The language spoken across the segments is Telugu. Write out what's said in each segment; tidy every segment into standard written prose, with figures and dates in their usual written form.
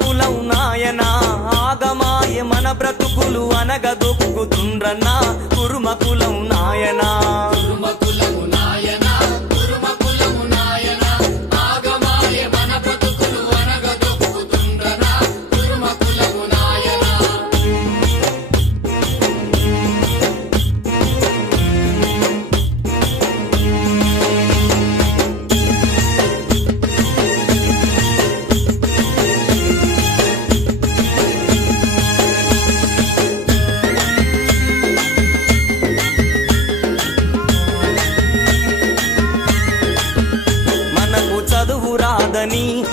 కులం నాయనా ఆగమాయ మన బ్రతుకులు అనగదొక్కుతుండ్రన్నా కురుమ కులం నాయనా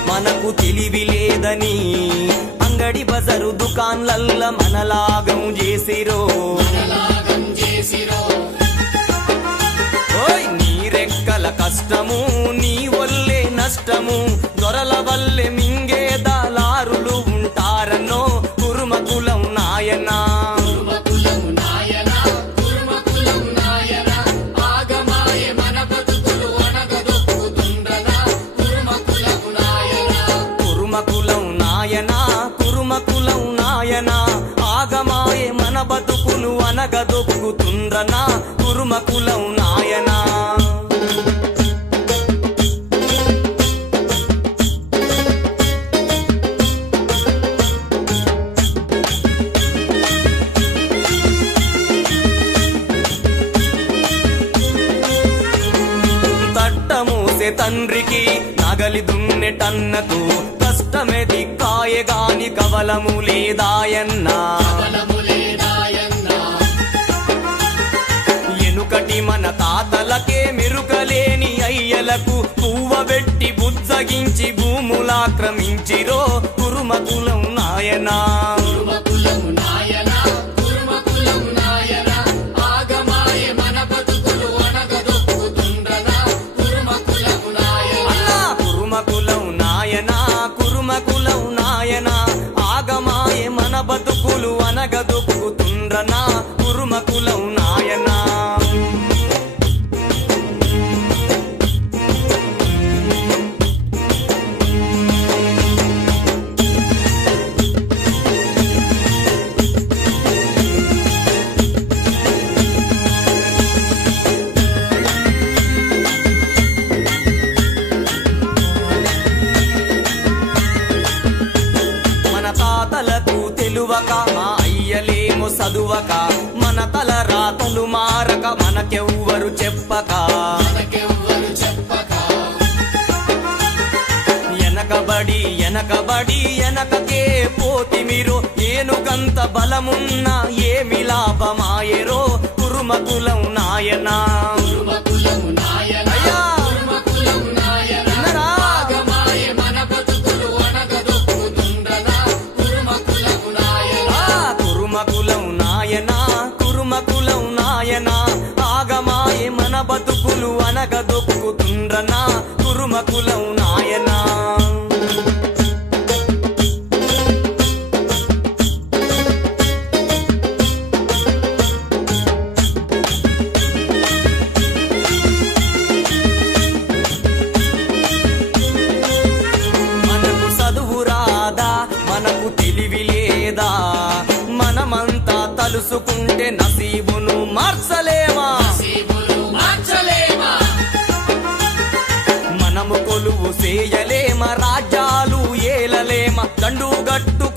మనకు తెలివి లేదని అంగడి బజారు దుకాన్లల్ల మనలాగం చేసిరో ఓయ్ నీ రెక్కల కష్టము నీ వల్లే నష్టము దొరల వల్లే మింగే దళారులు ఉంటారన్నో కురుమ కులం నాయనా ఆగమాయే మన బతుకులు అనగదొక్కుతుండ్రనా కురుమ కులం నాయనా తట్టమూసే తండ్రికి నగలి దున్నెటన్నకు కష్టమే దిక్కాయగాని కవలము లేదాయన్నా ఎనుకటి మన తాతలకే మెరుకలేని అయ్యలకు పువ్వబెట్టి బుజ్జగించి భూములాక్రమించిరో కురుమ కులం నాయనా ఆగమాయే మన బతుకులు అనగదొక్కుతుండ్రనా కురుమ కులం నాయనా మా అయ్యలేమో చదువక మన తల రాతలు మారక మనకెవ్వరు చెప్పక ఎనకకే పోతి మీరు ఏనుగంత బలమున్నా ఏమి లాభమాయరో కురుమ కులం నాయనా ఆగమాయే మన బతుకులు అనగదొక్కుతుండ్రనా కురుమ కులం నాయనా మనకు చదువు రాదా మనకు తెలివి లేదా మనమంతా తలుసుకుంటే నసీబును మార్చలేమా మనము కొలువు చేయలేమ రాజ్యాలు ఏలలేమ దండుగట్టు